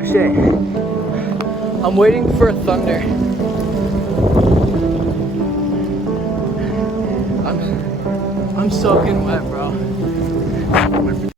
Oh shit. I'm waiting for thunder. I'm soaking wet, bro.